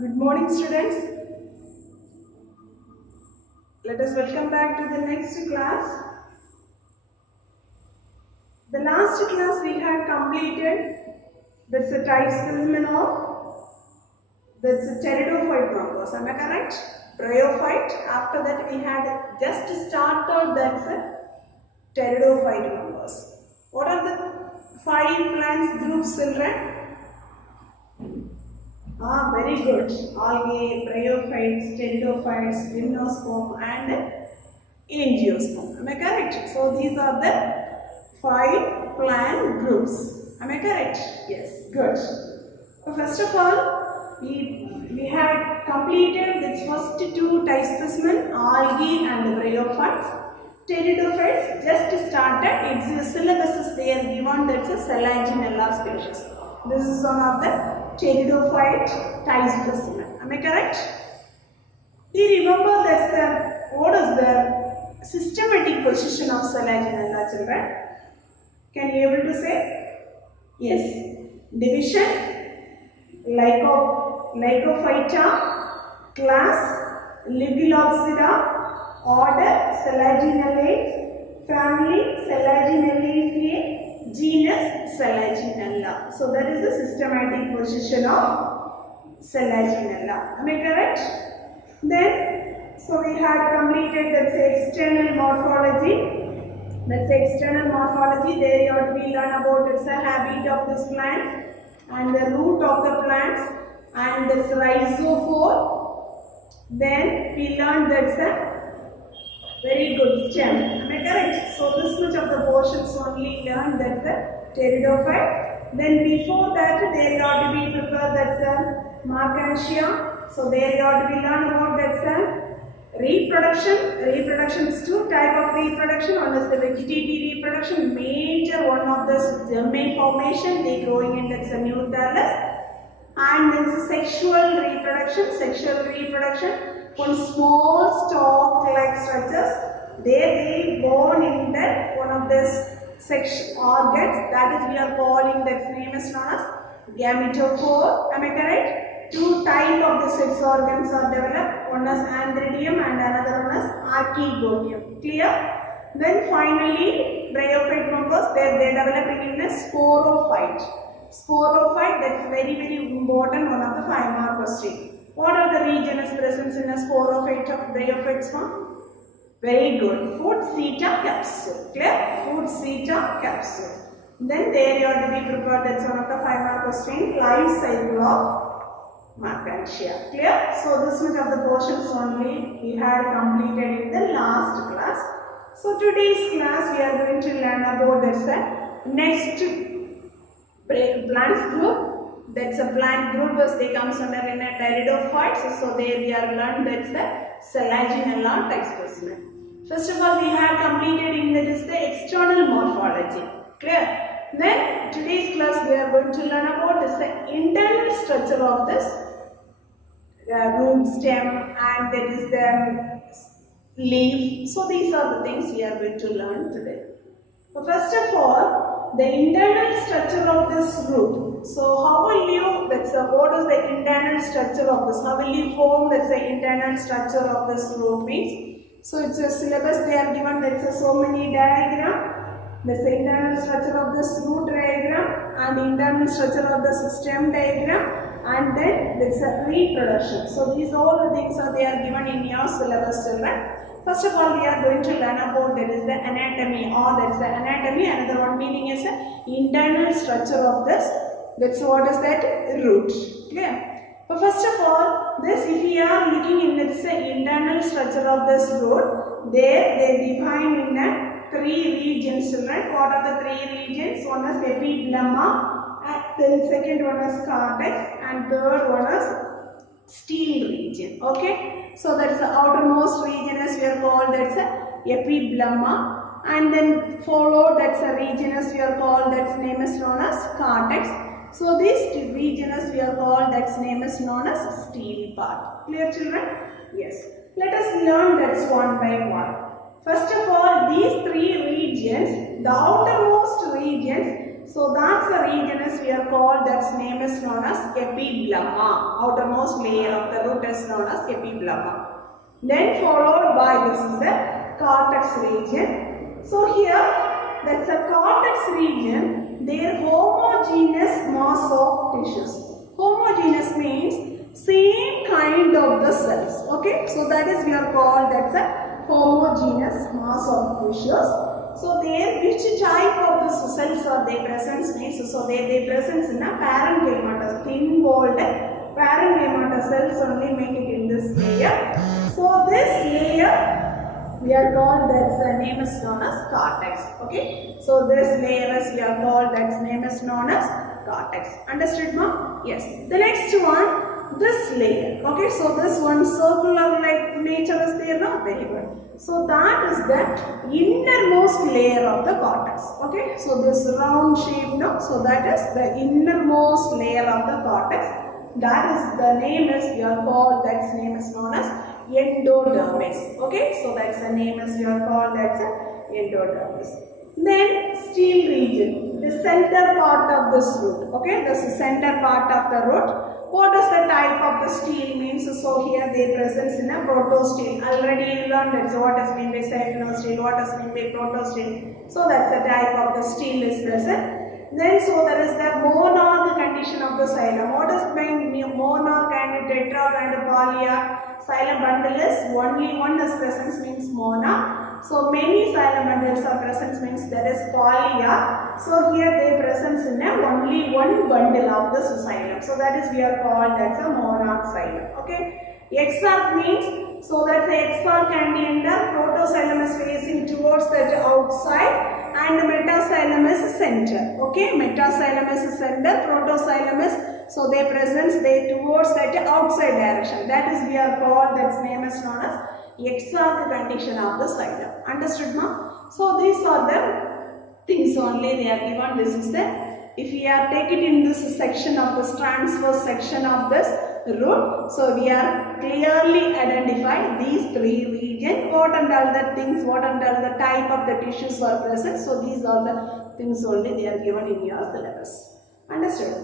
Good morning, students. Let us welcome back to the next class. The last class we had completed, that's the type specimen of, that's the pteridophyte numbers. Am I correct? Bryophyte. After that we had just started, that's the pteridophyte numbers. What are the 5 plants groups, children? Very good. Algae, bryophytes, pteridophytes, gymnosperm and angiosperm. Am I correct? So these are the 5 plant groups. Am I correct? Yes. Good. So first of all, we had completed the first 2 type specimen, algae and bryophytes. Pteridophytes just started. Its syllabus is there given. That's a Selaginella species. This is one of the pteridophyte type specimen. Am I correct? Do you remember that what is the systematic position of Selaginella, children? Can you able to say? Yes. Division, Lycophyta, class, Libellulopsida, order, Selaginellae, family, Selaginellaceae, genus, Selaginella. So that is the systematic position of Selaginella. Am I correct? Then, so we had completed the external morphology. That's the external morphology. There you have to be learn about the habit of this plant and the root of the plants and this rhizophore. Then we learned that's a very good stem. Am I correct? So this much of the portions only learned, that's a pteridophyte. Then before that there you have to be prepared, that's a Marchantia. So there you have to be learn about that's a reproduction. Reproduction is 2 type of reproduction. One is the vegetative reproduction. Major one of the germane formation. They growing in that's a new thallus. And then the sexual reproduction. Sexual reproduction. One small stalk-like structures. They born in that one of this sex organs. That is we are calling that name is known as gametophore. Am I correct? 2 type of the sex organs are developed. One is antheridium and another one is archegonium. Clear? Then finally, bryophyte members, they are developing in a sporophyte. Sporophyte, that's very important, one of the 5-mark question. What are the regions present in a sporophyte of bryophytes form? Very good. Food-seta capsule. Clear? Food-seta capsule. Then there you have to be prepared, that's one of the 5-mark question. Life cycle of Marchantia. Clear? So this much of the portions only we had completed in the last class. So today's class we are going to learn about the next plants group. That's a plant group as they comes under in a pteridophytes. So there we are learned that's the Selaginella type specimen. First of all we have completed in that is the external morphology. Clear? Then today's class we are going to learn about is the internal structure of this root, stem, and that is the leaf. So these are the things we are going to learn today. So first of all, the internal structure of this root. So how will you, what is the internal structure of this? How will you form that's the internal structure of this root means? So it's a syllabus they are given, that's so many diagram. That's the internal structure of this root diagram and internal structure of the stem diagram. And then there's a reproduction. So these all the things are they are given in your syllabus, children. First of all, we are going to learn about that is the anatomy, or that's the anatomy. Another one meaning is the internal structure of this. That's what is that root. Clear? But first of all, this if we are looking in this internal structure of this root, there they define in a 3 regions, children. What are the 3 regions? One is epiblema. Then second one is cortex and third one is stele region. Okay, so that's the outermost region as we are called, that's a epiblema, and then followed that's a region as we are called, that's name is known as cortex. So this region as we are called, that's name is known as stele part. Clear, children? Yes. Let us learn that's one by one. First of all, these 3 regions, the outermost regions, So that's the region is we are called, that's name is known as epiblema. Outermost layer of the root is known as epiblema. Then followed by this is the cortex region. So here that's a cortex region, their homogeneous mass of tissues. Homogeneous means same kind of the cells. Okay, so that is we are called that's a homogeneous mass of tissues. So there which type of the cells are they present means, so they present in a parenchyma, thin walled parenchyma cells only make it in this layer. So this layer we are called, that's the name is known as cortex. Okay, so this layer is we are called, that's name is known as cortex. Understood, ma? Yes. The next one, this layer. Okay, so this one circular like nature is there now. Very good. So that is the innermost layer of the cortex. Okay, so this round shape now. So that is the innermost layer of the cortex. That is the name is we are called, that's name is known as endodermis. Okay, so that's the name is we are called, that's endodermis. Then steel region, the center part of this root. Okay, this is center part of the root. What is the type of the steel means? So here they present in a protosteel. Already you learned that. So what is mean by steel? What is mean by protosteel? So that's the type of the steel is present. Then so there is the monarch condition of the xylem. What is mean monarch and tetrarch and polyarch? Xylem bundle is only one is present means monarch. So many xylem bundles are present means there is polyarch. So here they present in a only one bundle of the xylem. So that is we are called, that's a monarch xylem. Okay. Exarch means, so that the exarch and the ender, protoxylem is facing towards the outside and metaxylem is center. Okay, metaxylem is center, protoxylem is, so they present they towards that outside direction. That is we are called, that's name is known as exarch condition of the xylem. Understood, ma? So these are the things only they are given. This is the, if we are taken in this section of this transverse section of this root, so we are clearly identify these three regions, what and all the things, what and all the type of the tissues are present. So these are the things only they are given in your syllabus. Understood?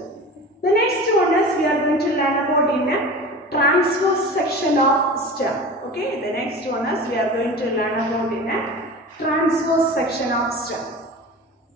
The next one is we are going to learn about in a transverse section of stem. Okay, the next one is we are going to learn about in a transverse section of stem.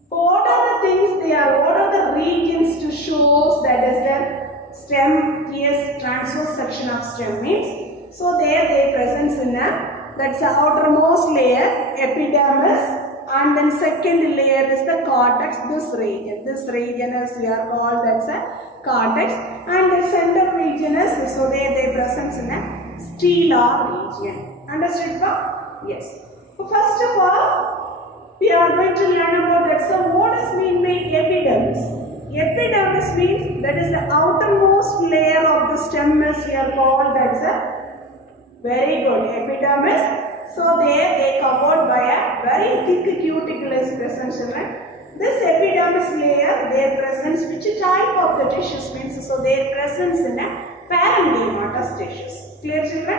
What are the things they are, what are the regions to show that is the stem, yes, transverse section of stem means. So there they present in a, that's the outermost layer, epidermis, and then second layer is the cortex, this region is we are called, that's a cortex, and the center region is, so they present in a stellar region. Understood, pa? Yes. So first of all, we are going to learn about that. So what does mean by epidermis? Epidermis means that is the outermost layer of the stem is we are called, that's a very good epidermis. So there they covered by a very thick cuticle is present, children. This epidermis layer their presence, which type of the tissues means, so their presence in a parenchymatous tissues. Clear, children?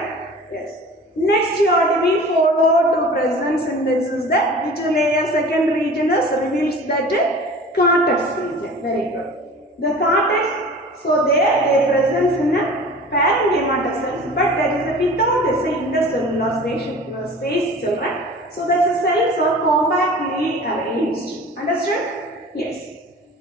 Yes. Next you are to be followed to presence in this is the which layer, second region is reveals that cortex region. Very good. The cortex, so there they presence in a parenchymatous cells, but that is a without this intercellular space, children. So that the cells are compactly arranged. Understood? Yes.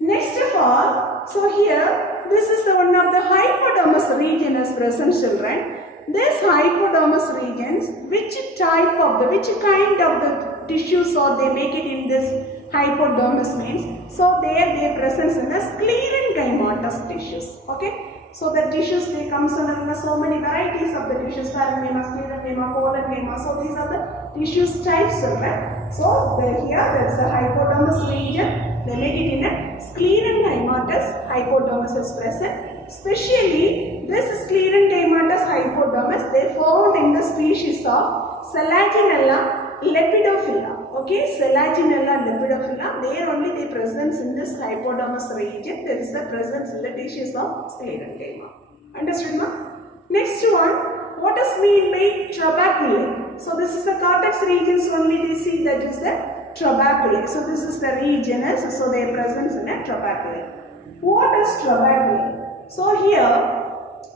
Next of all, so here this is the one of the hypodermis region is present, children. This hypodermis regions, which type of the, which kind of the tissues or they make it in this hypodermis means, so there they presence in the sclerenchymatous tissues. Okay, so the tissues they comes in so many varieties of the tissues, parenchyma, sclerenchyma, collenchyma. So these are the tissues types, right? So here that's the hypodermis region. They make it in a sclerenchymatous hypodermis is present. Especially this sclerenchymatous hypodermis they found in the species of Selaginella lepidophylla. Okay, Selaginella lepidophylla, there only they presence in this hypodermis region. There is the presence in the tissues of sclerenchyma. Understood, ma? Next one, what does mean by trabeculae? So this is the cortex regions only they see, that is the trabeculae. So this is the region, so their presence in a trabeculae. What is trabeculae? So here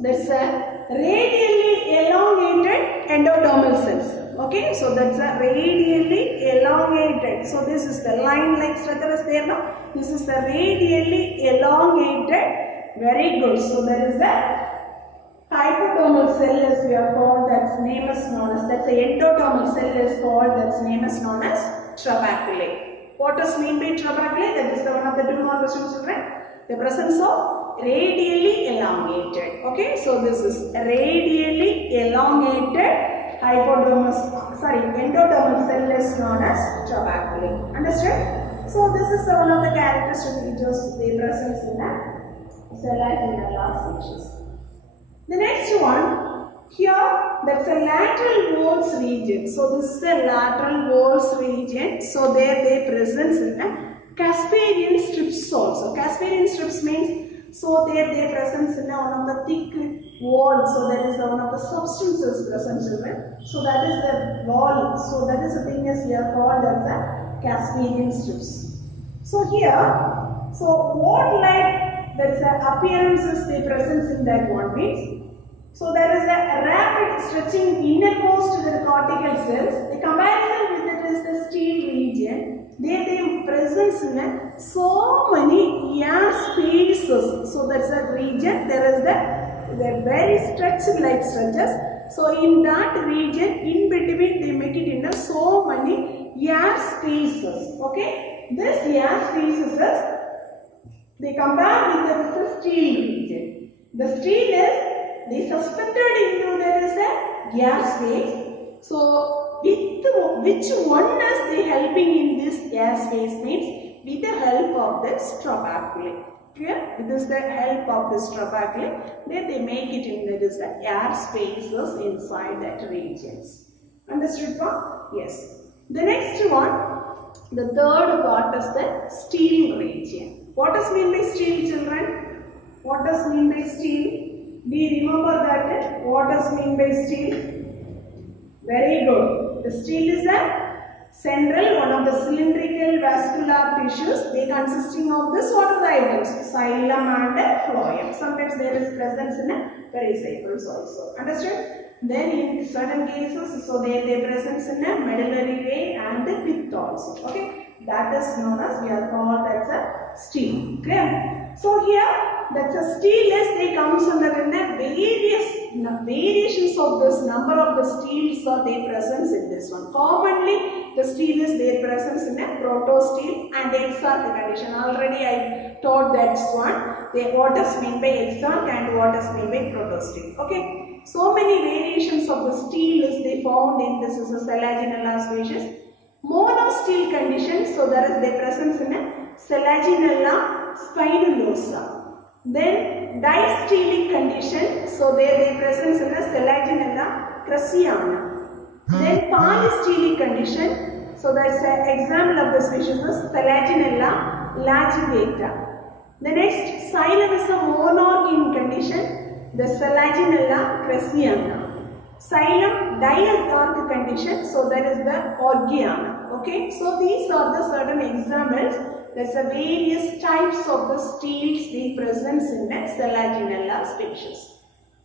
that's a radially elongated endodermal cells. Okay, so that's a radially elongated. So this is the line-like structure is there now. This is the radially elongated. Very good. So there is a hypodermal cell as we are called. That's name is known as. That's the endodermal cell is called. That's name is known as trabeculae. What does mean by trabeculae? That is the one of the 2 more questions, children. The presence of radially elongated. Okay, so this is radially elongated endodermal cell is known as trabeculae. Understood? So this is one of the characteristic features they present in the Selaginella species. The next one here, that's a lateral walls region. So this is the lateral walls region. So there they present in the Casparian strips also. Casparian strips means so there they present in one of the thick wall. So that is one of the substances present, children. So that is the wall. So that is the thing as we are called as the Casparian strips. So here, so what like that's the appearances they present in that one means. So there is a rapid stretching innermost to the cortical cells. The comparison with it is the steel region. They presence in so many air spaces. So that's a region. There is the very stretched like structures. So in that region, in between, they make it in so many air spaces. Okay, this air spaces they compare with the steel region. The steel is they suspended into there is a gas space. So with which one is they helping in this gas space means with the help of this trabeculae. Clear? With this the help of this trabeculae, then they make it in there is the air spaces inside that regions. Understood? Yes. The next one, the third part is the steel region. What does mean by steel, children? What does mean by steel? Do you remember that? What does mean by steel? Very good. The steel is a central, one of the cylindrical vascular tissues. They consisting of this. What are the items? Xylem and phloem. Sometimes there is presence in a pericycles also. Understood? Then in certain cases, so they presence in a medullary vein and the pith also. Okay, that is known as we are called as a steel. Clear? So here. That's a steel is they comes under in a variations of this number of the steels are they presence in this one. Commonly the steel is their presence in a proto steel and exarch condition. Already I taught that one. What does mean by exarch and what does mean by proto steel. Okay. So many variations of the steel is they found in this is a Selaginella species. Monosteel condition. So there is their presence in a Selaginella spinulosa. Then disteelic condition, so there they presence in the Selaginella crassiana. Then polysteelic condition, so that's an example of the species is Selaginella lagivata. The next xylem is a monorgine condition, the Selaginella crassiana. Xylem diarch condition, so that is the Orgiana. Okay, so these are the certain examples. There's a various types of the steels they present in the Selaginella species.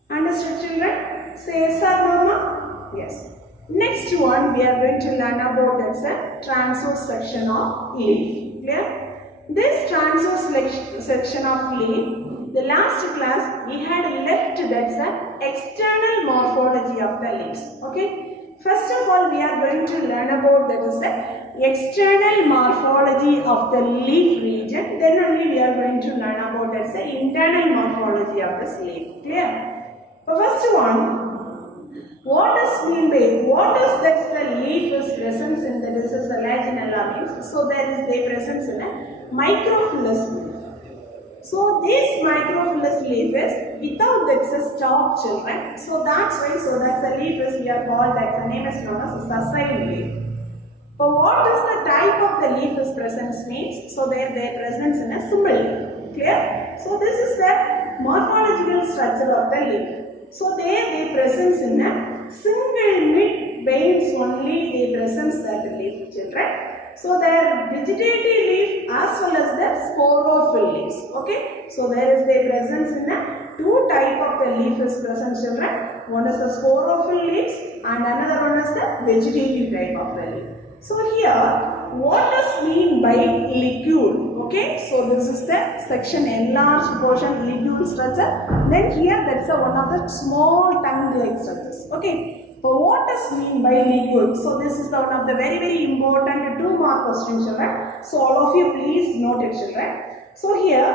Understood, children? Say yes or no, ma? Yes. Next one we are going to learn about that's a transverse section of leaf. Clear? This transverse section of leaf, the last class we had left that's a external morphology of the leaves. Okay. First of all, we are going to learn about that is the external morphology of the leaf region. Then only we are going to learn about that's the internal morphology of this leaf. Clear? The first one, what does mean by what is that the leaf is presence in that is a Selaginella means? So there is the presence in a microphyllous leaf. So this microphyllous leaf is without that stalk, children. So that's why, so that's the leaf is we are called that the name is known as a sessile leaf. But what is the type of the leaf is presence means? So their presence in a simple leaf. Clear? So this is the morphological structure of the leaf. So they presence in a single mid veins only they presence that leaf, children. So their vegetative leaf as well as the sporophyll leaves. Okay. So there is their presence in a two type of the leaf is present, children. One is the sporophyll leaves and another one is the vegetative type of the leaf. So here, what does mean by ligule? Okay, so this is the section enlarged portion ligule structure. Then here that's one of the small tongue-like structures. Okay, so what does mean by ligule? So this is one of the very important 2-mark questions, children. So all of you please note it, children. So here,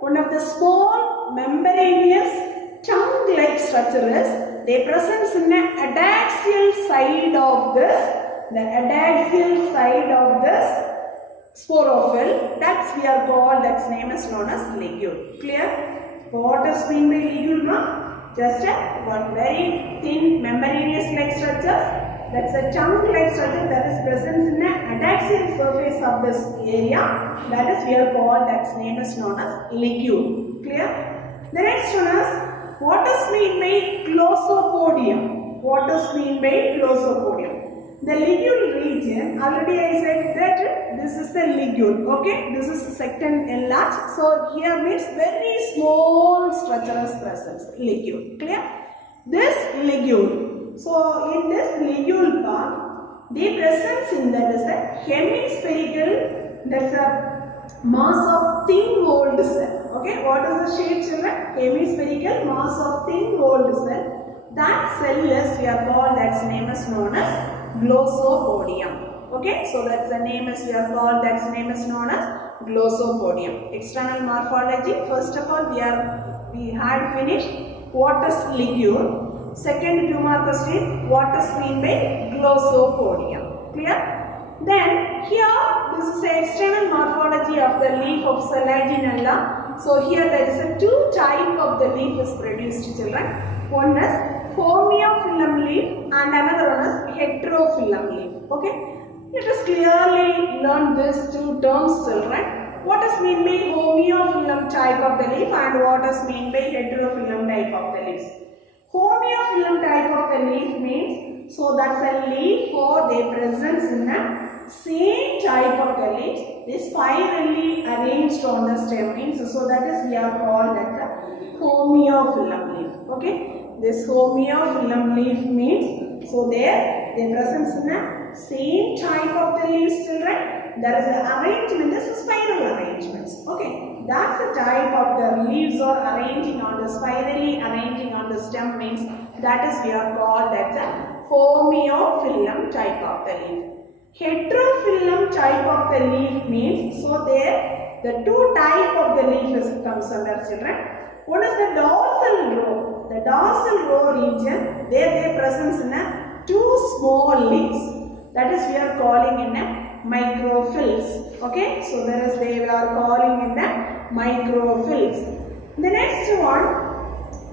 one of the small membranous tongue-like structure is they present in the adaxial side of this. The adaxial side of this sporophyll, that's we are called, that's name is known as ligule. Clear? What is mean by ligule now? Just one very thin membranous like structure, that's a tongue-like structure that is present in the adaxial surface of this area, that is we are called, that's name is known as ligule. Clear? The next one is, what does mean by glossopodium? What does mean by glossopodium? The ligule region, already I said that this is the ligule, okay, this is second enlarged, so here means very small structural presence, ligule, clear? This ligule, so in this ligule part, the presence in that is a hemispherical, that's a mass of thin-walled cell, okay, what is the shape, children? Hemispherical mass of thin-walled cell, that cell is, we are called, that's name is known as glossopodium. Okay, so that's the name is we are called, that's name is known as glossopodium. External morphology, first of all we had finished what is ligule. Second 2-mark question, what does mean by glossopodium? Clear? Then here this is the external morphology of the leaf of Selaginella. So here there is a 2 type of the leaf is produced, children. One is homeophyllum leaf and another one is heterophyllum leaf. Okay, let us clearly learn these 2 terms, children. What does mean by homeophyllum type of the leaf and what does mean by heterophyllum type of the leaves? Homeophyllum type of the leaf means, so that's a leaf for their presence in the same type of the leaves, they spirally arranged on the stem means, so that is we are called as a homeophyllum leaf. Okay. This homeophyllum leaf means, so their presence in the same type of the leaves, children. There is an arrangement, this is spiral arrangements. Okay, that's the type of the leaves or arranging on the spirally arranging on the stem means, that is we are called as a homeophyllum type of the leaf. Heterophyllum type of the leaf means, so there the 2 type of the leaf is comes under, children. One is the dorsal row. The dorsal row region, their presence in a 2 small leaves. That is we are calling in a microphylls. Okay, so there is they are calling in a microphylls. The next one,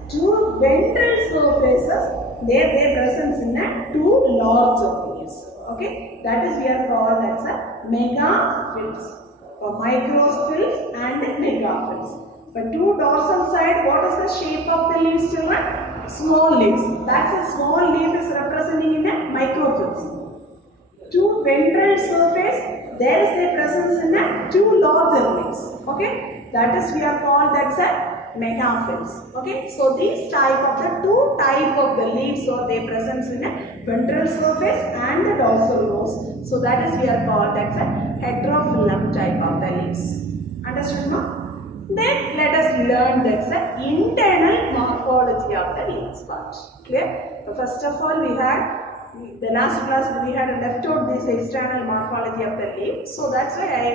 2 ventral surfaces, their presence in a 2 large leaves. Okay, that is we are called as a megaphylls. Microphylls and megaphylls. But 2 dorsal side, what is the shape of the leaves, children? Small leaves. That's a small leaf is representing in a microphylls. 2 ventral surface, there is a presence in a 2 larger leaves. Okay, that is we are called that's a megaphylls. Okay, so these type of the 2 type of the leaves or their presence in a ventral surface and the dorsal rows. So that is we are called that's a heterophyllum type of the leaves. Understood, no? Then let us learn that's the internal morphology of the leaves part. Clear? So first of all we had, the last class we had left out this external morphology of the leaf. So that's why I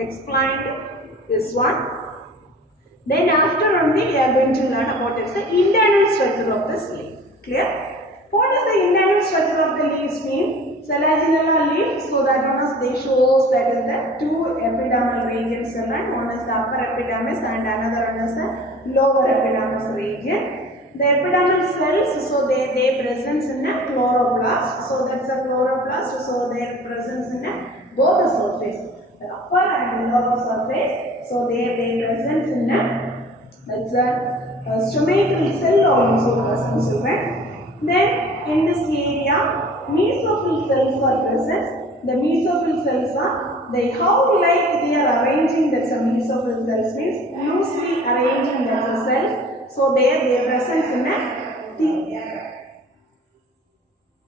explained this one. Then after only we are going to learn about the internal structure of this leaf. Clear? What does the internal structure of the leaves mean? Selaginella leaf, so that one is they shows that is the 2 epidermal regions, and one is the upper epidermis and another one is the lower epidermis region. The epidermal cells, so they presence in a chloroplast, so that's a chloroplast, so their presence in a both the surface, the upper and the lower surface, so they presence in a, that's a stomatal cell also present, right? Then in this area, mesophyll cells are present. The mesophyll cells are they how like they are arranging that some mesophyll cells means loosely arranging that the cells. So their presence in a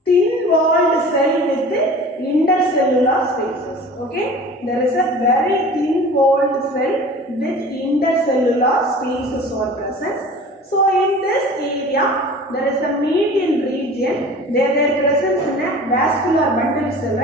thin walled cell with intercellular spaces. Okay, there is a very thin walled cell with intercellular spaces or presence. So in this area, there is a median region. Their presence in a vascular bundle cell.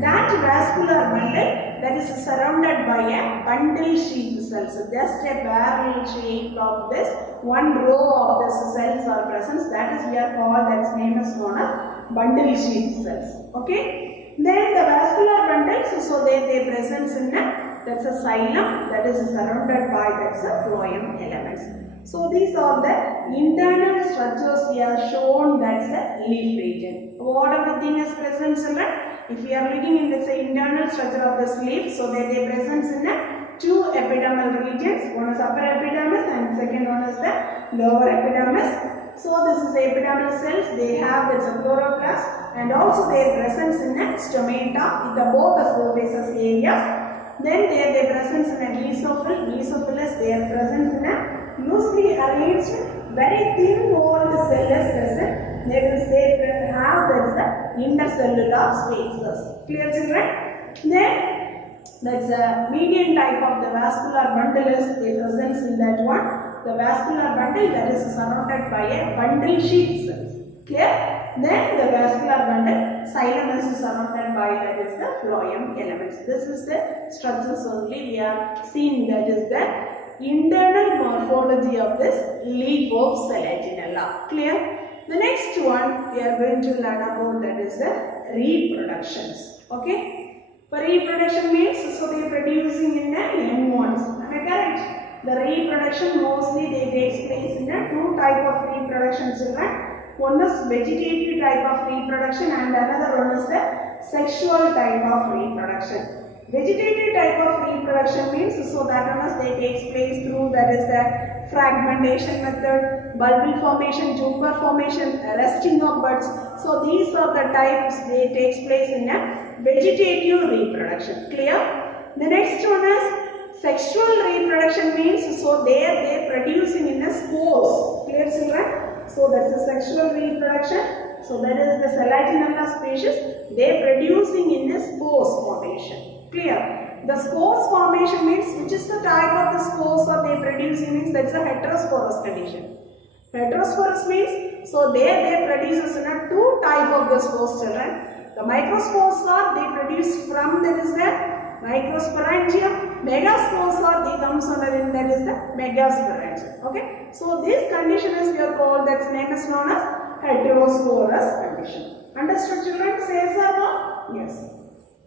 That vascular bundle that is surrounded by a bundle sheath cells. Just a barrel shape of this one row of this cells or presence. That is we are called, that's name is known as bundle sheath cells. Okay. Then the vascular bundles, so they presence in a, that's a xylem that is surrounded by that's a phloem elements. So these are the internal structures we are shown, that's a leaf region. What are the thing is present children? If we are looking in the internal structure of this leaf, so they present in a two epidermal regions. One is upper epidermis and second one is the lower epidermis. So this is the epidermal cells. They have this chloroplast and also their presence in a stomata in the both the surfaces areas. Then their presence in a mesophyll. Mesophyll is their presence in a loosely arranged, very thin walled cell is present. They have the intercellular spaces. Clear children? Then that's a median type of the vascular bundle is the presence in that one. The vascular bundle that is surrounded by a bundle sheath cells. Clear? Then the vascular bundle xylem is surrounded by that is the phloem elements. This is the structures only we are seeing, that is the internal morphology of this leaf of Selaginella. Clear? The next one we are going to learn about, that is the reproductions. Okay? For reproduction means, so they are producing in the young ones. Am I correct? The reproduction mostly they takes place in a two type of reproduction children. One is vegetative type of reproduction and another one is the sexual type of reproduction. Vegetative type of reproduction means, so that one is they takes place through, that is the fragmentation method, bulbal formation, tuber formation, resting of buds. So these are the types they takes place in a vegetative reproduction. Clear? The next one is sexual reproduction means, so they producing in a spores. Clear children? So that's the sexual reproduction. So that is the Selaginella species. They producing in a spores formation. Clear? The spores formation means which is the type of the spores are they producing means that's a heterosporous condition. Heterosporous means, so they produces in a two type of the spores children. The microspores are they produce from, that is the microsporangium. Megaspores are they comes under in, that is the megasporangium. Okay. So this condition is we are called, that's name is known as heterosporous condition. Understood children? Say so? Yes.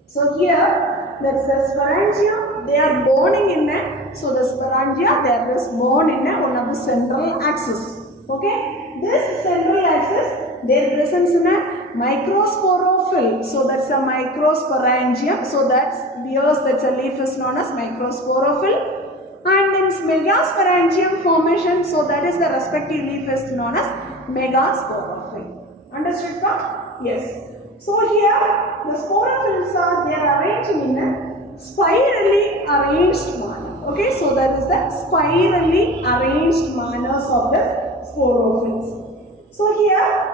So here that's the sporangia, they are burning in a, so the sporangia they is born in a one of the central axis. Okay, this central axis their presence in a microsporophyll, so that's a microsporangium, so that's yours, that's a leaf is known as microsporophyll, and in megasporangium formation, so that is the respective leaf is known as megasporophyll. Understood part? Yes. So here the sporophylls are, they are arranging in a spirally arranged manner. Okay, so that is the spirally arranged manners of the sporophylls. So here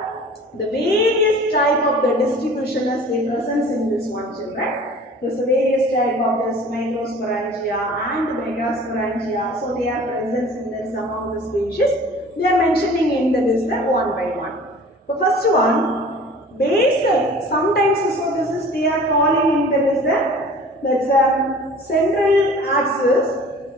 the various type of the distribution is the presence in this one children. There is a various type of this microsporangia and megasporangia. So they are present in this among the species. They are mentioning in that is the one by one. The first one, basal, sometimes so this is they are calling in that is the, that's central axis,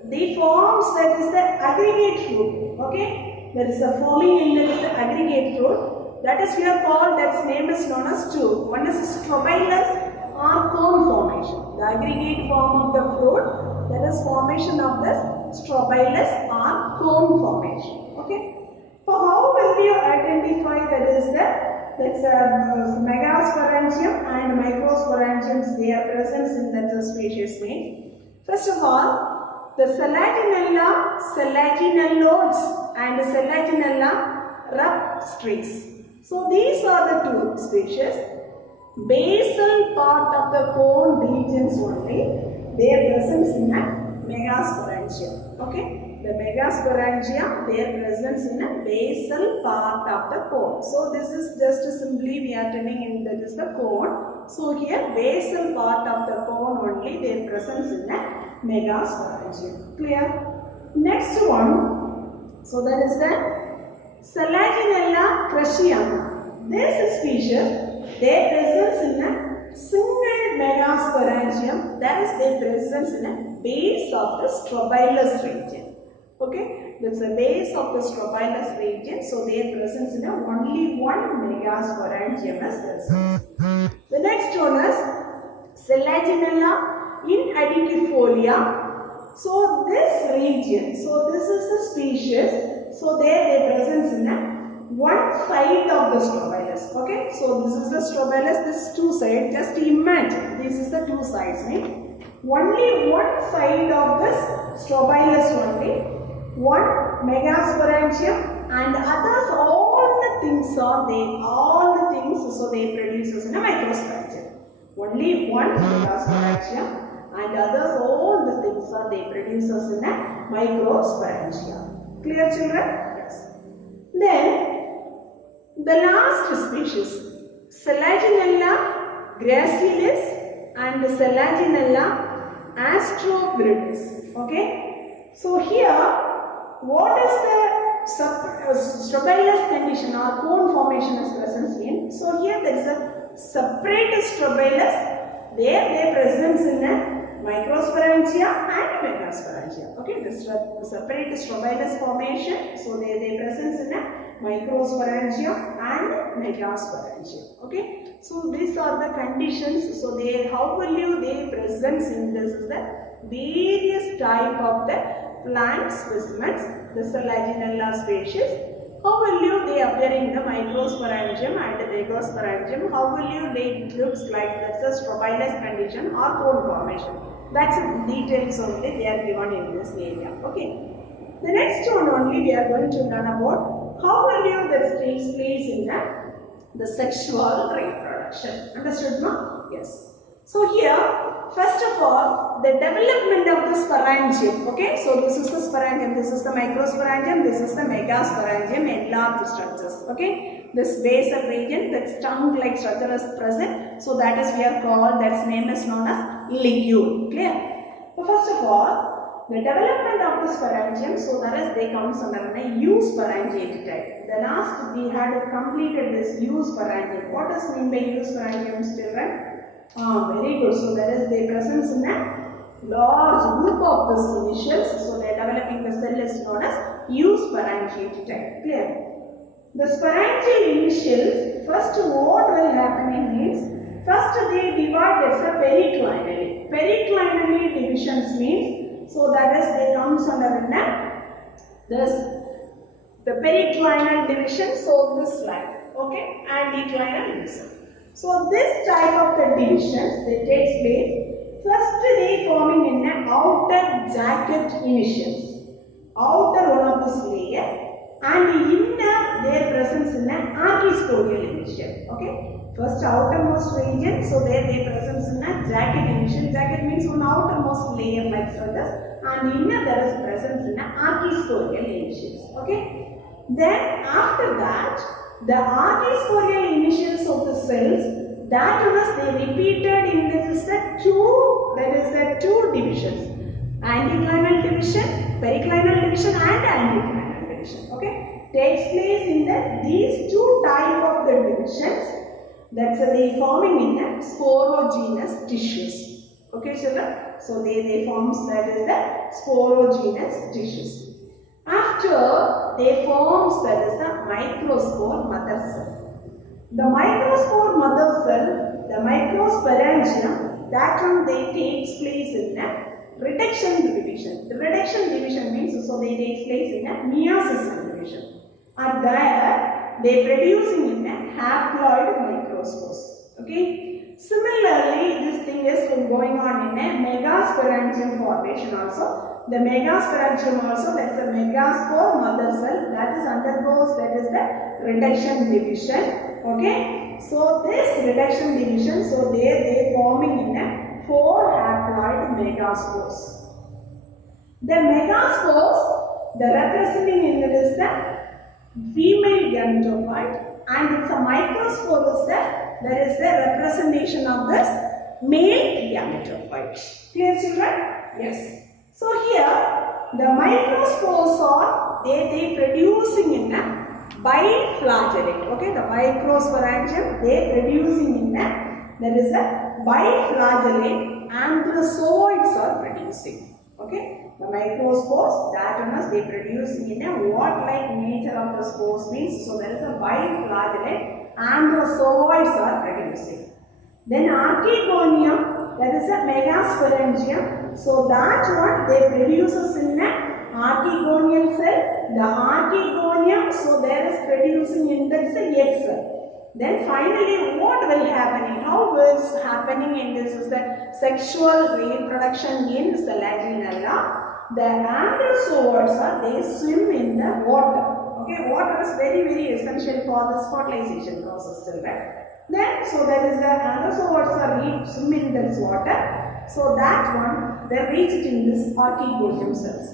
they forms that is the aggregate fruit. Okay, there is a forming in that is the aggregate fruit, that is we are called, that's name is known as two. One is strobilus or cone formation, the aggregate form of the fruit, that is formation of this strobilus or cone formation. Okay, so how will you identify that is the, that's megasporangium and microsporangiums, they are present in that species name. First of all, the Selaginella, Selaginellodes and Selaginella rupstris. So these are the two species. basal part of the cone regions only, their presence in a megasporangia. Okay, the megasporangia, their presence in a basal part of the cone. So this is just simply we are telling in that is the cone. So here basal part of the cone only, their presence in a megasporangia. Clear? Next one, so that is the Selaginella cruciana. This species, their presence in a single megasporangium, that is their presence in a base of the strobilus region. Okay, that's the base of the strobilus region, so their presence in a only one megasporangium is present. The next one is Selaginella inadicifolia. So this region, so this is the species, so their presence in a one side of the strobilus. Okay, so this is the strobilus, this two sides, just imagine this is the two sides, right? Only one side of this strobilus only, one megasporangium, and others all the things are they, all the things, so they produces in a microsporangium. Only one megasporangium, and others all the things are they produces in a microsporangia. Clear, children? Yes. Then the last species, Selaginella gracilis and Selaginella astroviridis. Okay. So here, what is the strobilus condition or cone formation is present in? So here there is a separate strobilus, their presence in a microsporangia and megasporangia. Okay, the separate strobilus formation, so their presence in a microsporangia and megasporangia. Okay, so these are the conditions. So they, how will you they presence in this is the various type of the plant specimens, the Selaginella species. How will you they appear in the microsporangium and the megasporangium? How will you they looks like that's a strobilus condition or cone formation? That's details only they are given in this area. Okay. The next one only we are going to learn about how will you that takes place in the sexual reproduction. Understood, no? Yes. So here, first of all, the development of the sporangium. Okay, so this is the sporangium, this is the microsporangium, this is the megasporangium, enlarged structures. Okay, this basal region, that tongue-like structure is present. So that is we are called, that's name is known as ligule. Clear? So first of all, the development of the sporangium, so that is they comes under a eusporangiate type. The last we had completed this eusporangium. What is mean by eusporangium, children? Very good. So there is the presence in a large group of the initials. So they are developing the cell is known as eusporangiate type. Clear? The sporangial initials, first what will happen in means, first they divide as a periclinally. Periclinally divisions means, so that is they comes under this the periclinal division. So this line, okay, anticlinal division. So this type of the divisions they takes place, first they forming in an outer jacket initials, outer one of this layer, and inner their presence in an archisporial initial. Okay, first outermost region, so there their presence in a jacket initial. Jacket means one outermost layer like this, and inner there is presence in an archisporial initials. Okay, then after that, the archisporial initials of the cells, that was they repeated in this is the two divisions, anticlinal division, periclinal division and anticlinal division. Okay, takes place in these two type of the divisions, that's they forming in a sporogenous tissues. Okay, children, so they forms that is the sporogenous tissues. After they forms that is the microspore mother cell. The microspore mother cell, the microsporangium, that one they takes place in a reduction division. The reduction division means so they takes place in a meiosis division. And there they producing in a haploid microspores. Okay. Similarly, this thing is going on in a megasporangium formation also. the megasporangium also, that is a megaspore mother cell that is undergoes, that is the reduction division. Okay, so this reduction division, so they forming in a 4 haploid megaspores. The megaspores, the representing in it is the female gametophyte, and it's a microspore is there is the representation of this male gametophyte. Clear, children? Yes. So here the microspores are they producing in a biflagellate. Okay, the microsporangium they producing in a, there is a biflagellate androzoids are producing. Okay, the microspores that ones they producing in a what like nature of the spores means, so there is a biflagellate androzoids are producing. Then archegonium, that is a megasporangium, so that one they produces in a archegonial cell. The archegonium, so there is producing in that egg cell. Then finally what will happen, how is happening in this is the sexual reproduction in Selaginella. The androzoids are they swim in the water. Okay, water is very essential for this fertilization process, children. Then so there is the androzoids are swim in this water, so that one they reach it in this archegonium cells.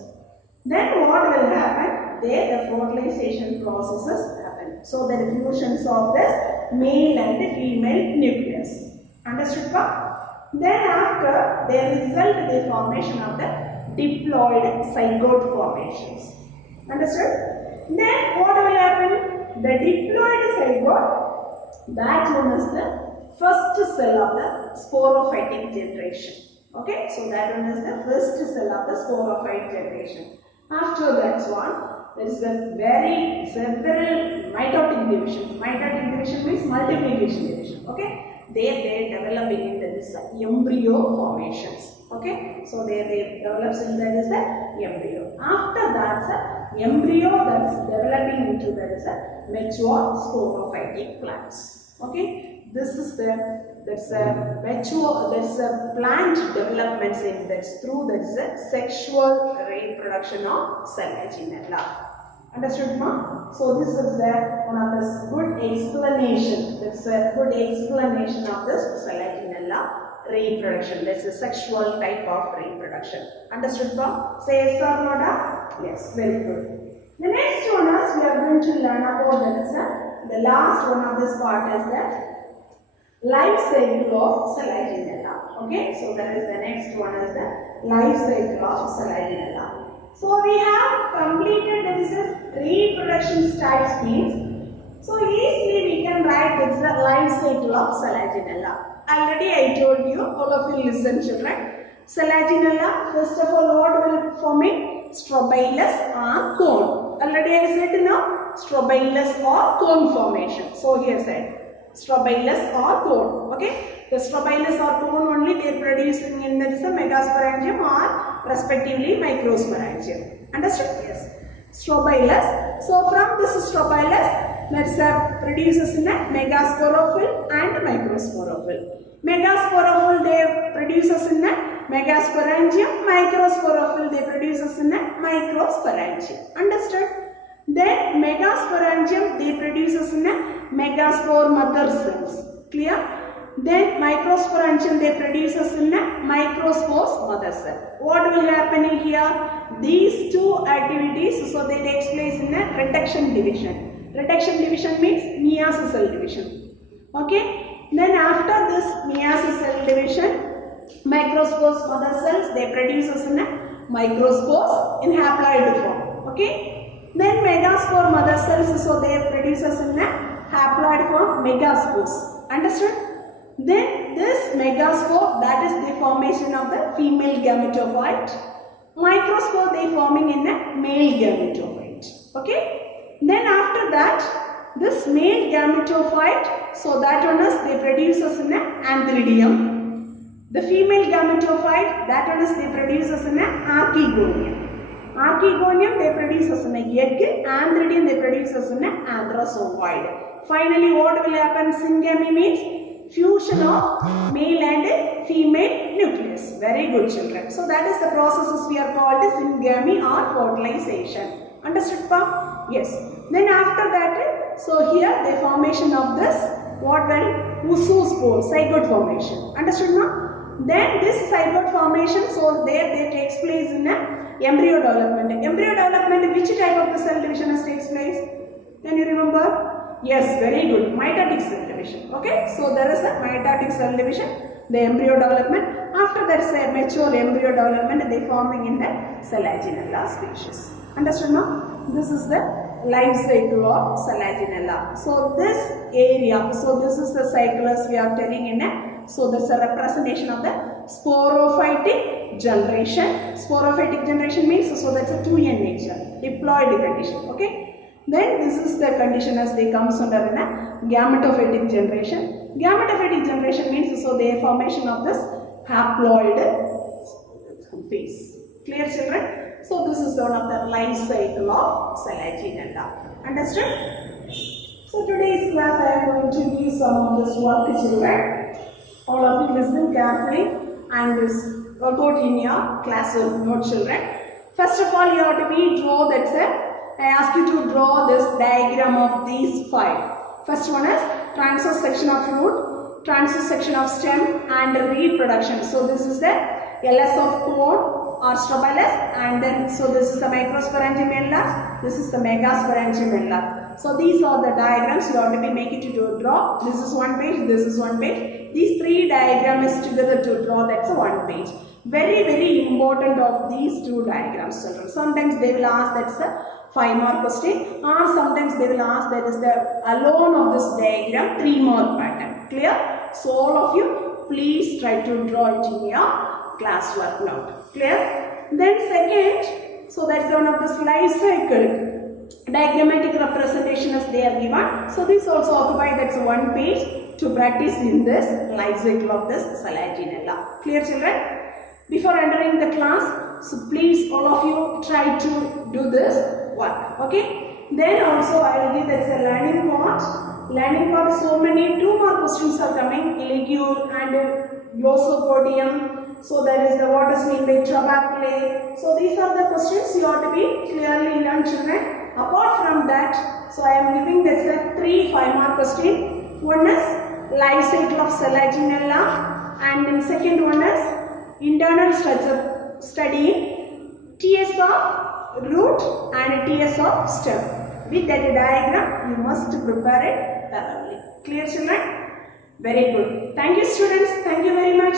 Then what will happen, there the fertilization processes happen, so the diffusions of this male and female nucleus. Understood, pa? Then after they result the formation of the diploid zygote formations. Understood? Then what will happen, the diploid zygote, that one is the first cell of the sporophytic generation. Okay, so that one is the first cell of the sporophyte generation. After that one, there is a several mitotic divisions. Mitotic division means multiplication division. Okay, they developing into this embryo formations. Okay, so they develops in that is the embryo. After that, embryo that's developing into that is a mature sporophytic plants. Okay, this is the plant developments in that's through the sexual reproduction of Selaginella. Understood, ma? So this is one of the good explanation. That's a good explanation of this Selaginella reproduction. That's a sexual type of reproduction. Understood, ma? Say yes or no? Yes, very good. The next one is we are going to learn about that is the last one of this part is that life cycle of Selaginella. Okay, so that is the next one is the life cycle of Selaginella. So we have completed this is reproduction types means. So easily we can write this the life cycle of Selaginella. Already I told you, all of you listen, children. Selaginella, first of all, what will forming? Strobilus or cone. Already I said no, strobilus or cone formation. So here said strobilus or cone. Okay, the strobilus or cone only they are producing in that is a megasporangium or respectively microsporangium. Understood? Yes. Strobilus. So from this strobilus, let's produces in a megasporophyll and microsporophyll. Megasporophyll they produces in a megasporangium. Microsporophyll they produces in a microsporangium. Understood? Then megasporangium they produces in a megaspore mother cells. Clear? Then microsporangium they produces in a microspores mother cell. What will happen in here? These two activities, so they takes place in a reduction division. Reduction division means meiosis cell division. Okay? Then after this meiosis cell division, microspores mother cells they produces in a microspores in haploid form. Okay? Then megaspore mother cells, so they produces in a haploid form megaspores. Understood? Then this megaspore, that is the formation of the female gametophyte. Microspore they forming in a male gametophyte. Okay? Then after that, this male gametophyte, so that one is they produces in a antheridium. The female gametophyte, that one is they produces in a archegonium. Archegonium they produces in a egg, antheridium they produces in a androzoid. Finally, what will happen? Syngamy means fusion of male and female nucleus. Very good, children. So that is the processes we are called syngamy or fertilization. Understood, pa? Yes. Then after that, so here the formation of this what will oospore, zygote formation. Understood, now? Then this zygote formation, so there they takes place in a embryo development. Embryo development, which type of the cell division takes place? Can you remember? Yes, very good. Mitotic cell division. Okay, so there is a mitotic cell division, the embryo development. After that, say mature embryo development, they forming in the Selaginella species. Understood, now? This is the life cycle of Selaginella. So this area, so this is the cycle as we are telling in a. So that's a representation of the sporophytic generation. Sporophytic generation means, so that's a 2N nature, diploid condition. Okay. Then this is the condition as they comes under in a gametophytic generation. Gametophytic generation means, so the formation of this haploid phase. Clear, children? So this is one of the life cycle of Selaginella. Understood? So today's class I am going to give some of this work, children. All of you listen carefully and this work out in your classroom note, children. First of all, you have to draw I ask you to draw this diagram of these 5. First one is transverse section of root, transverse section of stem and reproduction. So this is the LS of cone or strobilus, and then so this is the microsporangium, this is the megasporangium. So these are the diagrams you have to be making to draw. This is one page, this is one page. These 3 diagrams together to draw, that's a 1 page. Very, very important of these 2 diagrams, children. Sometimes they will ask that's a 5-mark question, or sometimes they will ask that is the alone of this diagram 3-mark pattern. Clear? So all of you please try to draw it in your classwork note. Clear? Then second, so that's one of this life cycle diagrammatic representation as they are given. So this also occupy that's 1 page to practice in this life cycle of this Selaginella. Clear, children? Before entering the class, so please all of you try to do this work. Okay? Then also I will give that's a learning part. Learning part, so many 2 more questions are coming, ligule and glossopodium. So that is the what is mean by trabaculae. So these are the questions you have to be clearly learned, children. Apart from that, so I am giving this a 3 5-mark question. One is life cycle of Selaginella, and then second one is internal structure studying TS of root and TS of stem. With that diagram, you must prepare it thoroughly. Clear, children? Very good. Thank you, students. Thank you very much.